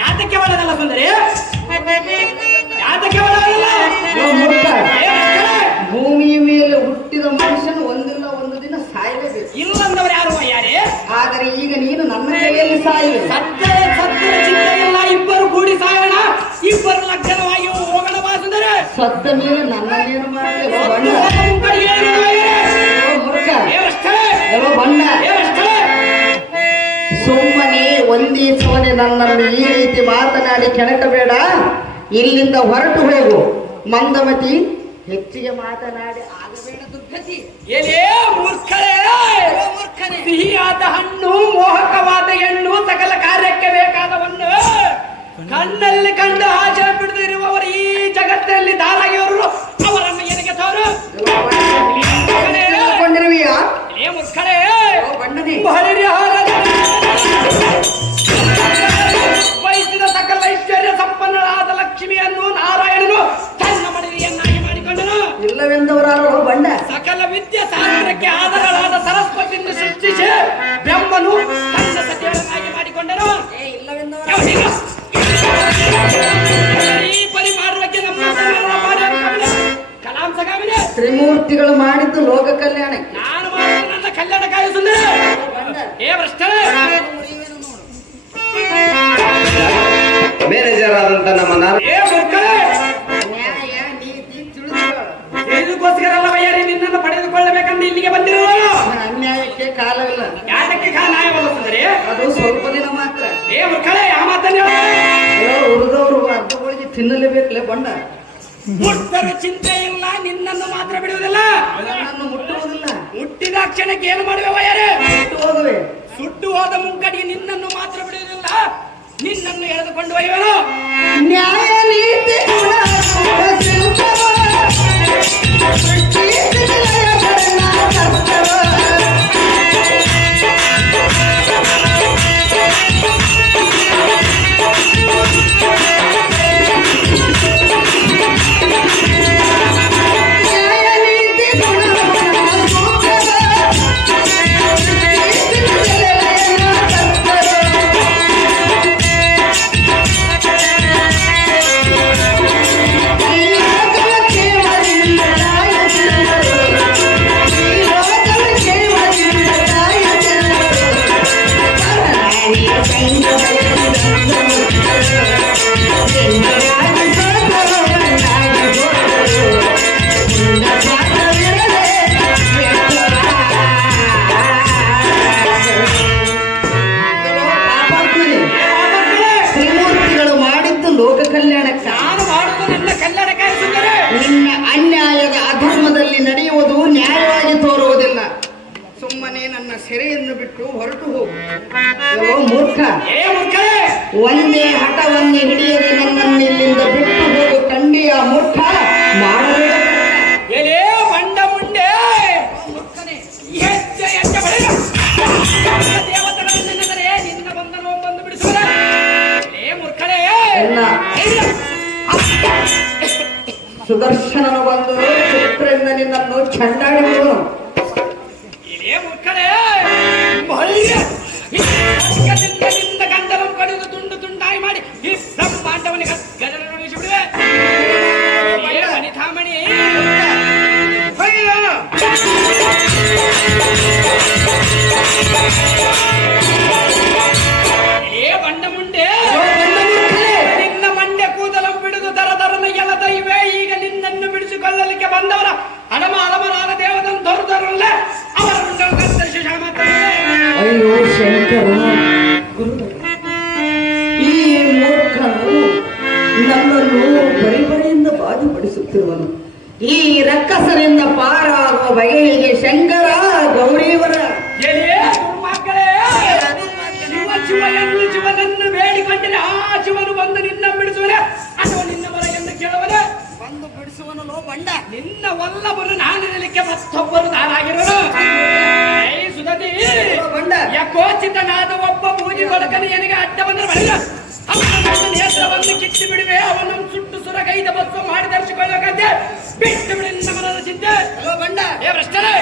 ಯಾತಕ್ಕೆ ಒಳಗಲ್ಲ ಸುಂದರಿ? ಯಾತಕ್ಕೆ ಒಳಗಲ್ಲ? ಭೂಮಿಯ ಮೇಲೆ ಹುಟ್ಟಿದ ಮನುಷ್ಯನು ಒಂದಿಲ್ಲ ಒಂದು ದಿನ ಸಾಯಲೇಬೇಕು. ಇಲ್ಲಂದವರು ಯಾರು ಯಾರೇ? ಆದರೆ ಈಗ ನೀನು ನನ್ನ ಕೈಯಲ್ಲಿ ಸಾಯಿವೆ. ಸತ್ಯ ಚಿಂತೆ ಇಲ್ಲ, ಇಬ್ಬರು ಕೂಡಿ ಸಾಯೋಣ, ಇಬ್ಬರು ಲಗ್ನವಾಗಿ ಹೋಗೋಣ ಬಾ ಸುಂದರಿ. ಸತ್ತ ಮೇಲೆ ನನ್ನೇನು ಮಾಡಬೇಕು? ಬಣ್ಣ ಸುಮ್ಮನೆ ಒಂದೇ ಸವನೆ ನನ್ನನ್ನು ಈ ರೀತಿ ಮಾತನಾಡಿ ಕೆಣಕಬೇಡ. ಇಲ್ಲಿಂದ ಹೊರಟು ಹೋಗು ಮಂದಮತಿ. ಹೆಚ್ಚಿಗೆ ಮಾತನಾಡಿ ಆಗಬೇಡ ದುರ್ಗತಿ. ಏನೇ ಮೂರ್ಖರೇ, ಸಿಹಿಯಾದ ಹಣ್ಣು, ಮೋಹಕವಾದ ಹೆಣ್ಣು, ಸಕಲ ಕಾರ್ಯಕ್ಕೆ ಬೇಕಾದವನ್ನು ಕಣ್ಣಲ್ಲಿ ಕಂಡು ಆಚೆ ಬಿಡದಿರುವವರು ಈ ಜಗತ್ತಿನಲ್ಲಿ ದಾರಾಗಿಯವರು ಅವರನ್ನು ಏನಕ್ಕೆ ತೋರು ಮೂರ್ಖರೇ. ವಹಿಸಿದ ಸಕಲ ಐಶ್ವರ್ಯ ಸಂಪನ್ನರಾದ ಲಕ್ಷ್ಮಿಯನ್ನು ನಾರಾಯಣನು ತನ್ನ ಮಡಿಯನ್ನಾಗಿ ಮಾಡಿಕೊಂಡನು. ಇಲ್ಲವೆಂದವರಾರು ಬಂಡ ಸಕಲ ವಿದ್ಯೆ ಶಾಸ್ತ್ರಕ್ಕೆ ಆಧಾರಗಳಾದ ಸರಸ್ವತಿಯನ್ನು ಸೃಷ್ಟಿಸಿ ಬ್ರಹ್ಮನು ತನ್ನ ಸತಿಯನ್ನಾಗಿ ಮಾಡಿಕೊಂಡನು. ಈ ಪರಿ ಮಾಡುವಕ್ಕೆ ನಮ್ಮ ಕಲಾಂಸಗಾಮಿನಿ ತ್ರಿಮೂರ್ತಿಗಳು ಮಾಡಿದ್ದು ಲೋಕ ಕಲ್ಯಾಣ. ನಾನು ಮಾಡಿದ ನನ್ನ ಕಲ್ಯಾಣ ಕಾಯ ಸುಂದರ. ಏ ಭ್ರಷ್ಟರೇ, ಮ್ಯಾನೇಜರ್ ಆದಂತ ನಮ್ಮ ಇದಕ್ಕೋಸ್ಕರ ಅಲ್ಲವಯ್ಯರೇ ನಿನ್ನನ್ನು ಪಡೆದುಕೊಳ್ಳಬೇಕಂದ್ರೆ ಇಲ್ಲಿಗೆ ಬಂದಿರುವ ಅನ್ಯಾಯಕ್ಕೆ ಕಾಲವಿಲ್ಲ. ಯಾತಕ್ಕೆ ನ್ಯಾಯವಲ್ಲ ಸುಂದರಿ? ಅದು ಸ್ವಲ್ಪ ದಿನ ಮಾತ್ರ. ಏ ಮುಖಳೇ, ಆ ಮಾತನ್ನ ಉಳಿದವರು ಅರ್ಧಗಳಿಗೆ ತಿನ್ನಲೇಬೇಕಲೇ ಬಣ್ಣ. ಮುಟ್ಟರ ಚಿಂತೆ ಇಲ್ಲ, ನಿನ್ನನ್ನು ಮಾತ್ರ ಬಿಡುವುದಿಲ್ಲ. ನನ್ನನ್ನು ಮುಟ್ಟುವುದಿಲ್ಲ. ಮುಟ್ಟಿದ ಕ್ಷಣಕ್ಕೆ ಏನು ಮಾಡುವೆ ವಯ್ಯರೇ? ಸುಟ್ಟು ಹೋಗುವೆ. ಸುಟ್ಟು ಹೋದ ಮುಂಕಡಿಗೆ ನಿನ್ನನ್ನು ಮಾತ್ರ ಬಿಡುವುದಿಲ್ಲ, ನಿನ್ನನ್ನು ಎಳೆದುಕೊಂಡು ಒಯ್ಯುವನು. ನ್ಯಾಯ ನೀತಿ ನಿನ್ನ ಅನ್ಯಾಯದ ಅಧರ್ಮದಲ್ಲಿ ನಡೆಯುವುದು ನ್ಯಾಯವಾಗಿ ತೋರುವುದಿಲ್ಲ. ಸುಮ್ಮನೆ ನನ್ನ ಸೆರೆಯನ್ನು ಬಿಟ್ಟು ಹೊರಟು ಹೋಗು. ಮೂರ್ಖ, ಒಂದೇ ಹಠವನ್ನೇ ಹಿಡಿಯದೆ ನನ್ನನ್ನು ಇಲ್ಲಿಂದ ಬಿಟ್ಟು ಹೋಗು. ಕಂಡಿಯ ಮೂರ್ಖ ಮಾಡಬೇಡ. ಮಂಡ ಮುಂಡೆ ದೇವತೆಗಳನ್ನೆಂದರೆ ನಿನ್ನ ಬಂಧನ ಬಂದು ಬಿಡಿಸುವ ಮೂರ್ಖಳೇ. ಸುದರ್ಶನನು ಬಂದು ಚಿತ್ರದಿಂದ ನಿನ್ನನ್ನು ಚಂಡಾಡಿರುವನು. ಇದೇ ಮುಕ್ಕಡೆ ನಿನ್ನ ಗಂಡಲನ್ನು ಕಡಿದು ತುಂಡು ತುಂಡಾಗಿ ಮಾಡಿ ಈ ಬ್ರಹ್ಮಾಂಡವನಿಗೆ ಗದರ ನುಡಿಸಿಬಿಡುವೆ. ವನಿತಾಮಣಿ ಏ ಬಂಡ ಮುಂಡೆ, ನಿನ್ನ ಮಂಡೆ ಕೂದಲಂ ಬಿಡುದು ದರ ದರನ ಎಲದ ಇವೆ. ಈಗ ನಿನ್ನನ್ನು ಬಿಡಿಸಿಕೊಳ್ಳಲಿಕ್ಕೆ ಬಂದವರ ಅಲಮರಾದ ದೇವದನ್ನು ದೊರೆದರಲ್ಲ ಅವರನ್ನು ಕತ್ತರಿಸಿ ಅಯ್ಯೋ ಶಂಕರ, ಈ ಮೂರ್ಖನು ನನ್ನನ್ನು ಬರಿಬರಿಯಿಂದ ಬಾಧಪಡಿಸುತ್ತಿರುವನು. ಈ ರಕ್ಕಸರಿಂದ ಪಾರಾಗುವ ಬಗೆಗೆ ಶಂಕರ ಗೌರೀವರ ಮಕ್ಕಳೇ, ಶಿವ ಎಂದು ಶಿವನನ್ನು ಬೇಡಿಕೊಂಡರೆ ಆ ಶಿವನು ಬಂದು ನಿನ್ನ ಬಿಡಿಸುವನೆ ಅಥವಾ ನಿನ್ನವರ ಎಂದು ಕೇಳುವನೆ. ಬಂದು ಬಿಡಿಸುವನಲ್ಲೋ ಬಂಡ. ನಿನ್ನ ವಲ್ಲಭರು ನಾನಿರಲಿಕ್ಕೆ ಮತ್ತೊಬ್ಬರು ನಾನಾಗಿರೋನು. ಸುಧತಿ ಬಂಡ ಯಕೋಚಿತನಾದ ಒಬ್ಬ ಬೂದಿ ಕೊಡಕನು ನನಗೆ ಅಡ್ಡ ಬಂದರೆ ಬಳಿದ ನೇತ್ರವನ್ನು ಕಿತ್ತು ಬಿಡುವೆ. ಅವನನ್ನು ಸುಟ್ಟು ಸುರಗೈದ ಬಸ್ಸು ಮಾಡಿ ಧರಿಸಿಕೊಳ್ಳಬೇಕಂತೆ ಬಿಟ್ಟು ಬಿಡಿ ನಿನ್ನ ಮನದ ಚಿಂತೆ. ಬಂಡ ಏ ಭ್ರಷ್ಟರೇ,